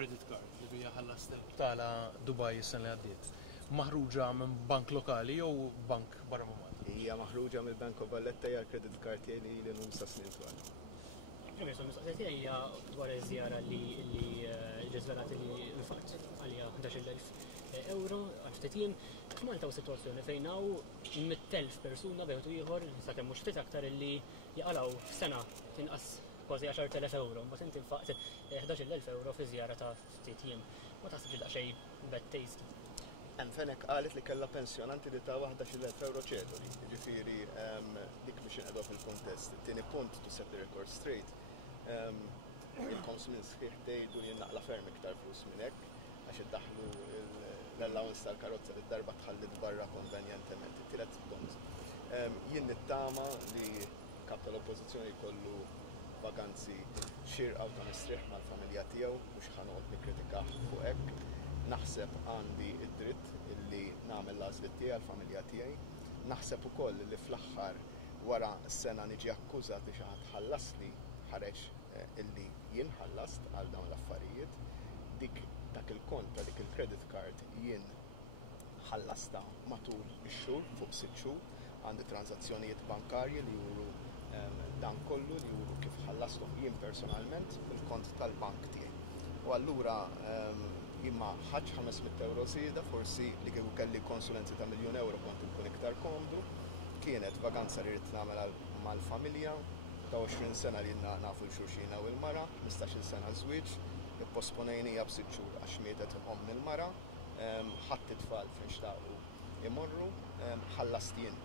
credit card li bija ħallastek. Tala Dubai is-sena li għaddiet. Maħruġa minn bank lokali jew bank barra ma' Malta? Hija maħruġa mill-Bank of Valletta hija l-credit card tiegħi li nusa snin twal. Mistoqsija tiegħi hija dwar iż-żjara li ġiżvelat li infatt għalija 11,000 euro għal ftit jiem. F'Malta u sitwazzjoni fejn hawn 100,000 persuna bejtu ieħor sakemm mhux ftit aktar illi jaqalgħu f'sena tinqas kważi 10,000 euro, ma tinti infaqt 11,000 euro fi żjara ta' ftit jiem. Ma taħsibx daqsxejn bad taste. Hemm fenek qalet li kellha pensjonanti li ta' 11,000 euro ċedoli. Jiġifieri dik biex inqegħdu fil-kuntest. It-tieni punt to set the record straight. Il-konsumin sħiħ tgħidu li naqla ferm iktar flus minn hekk għax iddaħħlu l-allowance tal-karozza li d-darba tħallit barra konvenjentement. It-tielet punt. Jien nittama li kap tal-oppożizzjoni jkollu vaganzi xirqa ta' mistrieħ mal-familja tiegħu mhux ħanoqgħod nikkritikah fuq hekk. Naħseb għandi id-dritt illi nagħmel l-għażliet tiegħi għall-familja tiegħi. Naħseb ukoll li fl-aħħar wara s-sena niġi akkużat li xi ħadd ħallasni ħareġ illi jien ħallast għal dawn l-affarijiet. Dak il-kont ta' dik il-credit card jien ħallasta matul ix-xhur fuq 6 xhur. Għandi transazzjonijiet bankarji li juru dan kollu li juru kif ħallastom jien personalment fil-kont tal-bank tiegħi. U allura imma ħaġ 500 euro żieda forsi li kieku kelli konsulenzi ta' €1,000,000 kont ikun iktar komdu. Kienet vaganza li rrid nagħmel mal-familja ta' 20 sena li nafu l-xulxina u l-mara, 15 sena żwieġ, ipposponejnija b'6 xhur għax mietet il-mara, ħadd it-tfal fejn xtaqu imorru, ħallast jien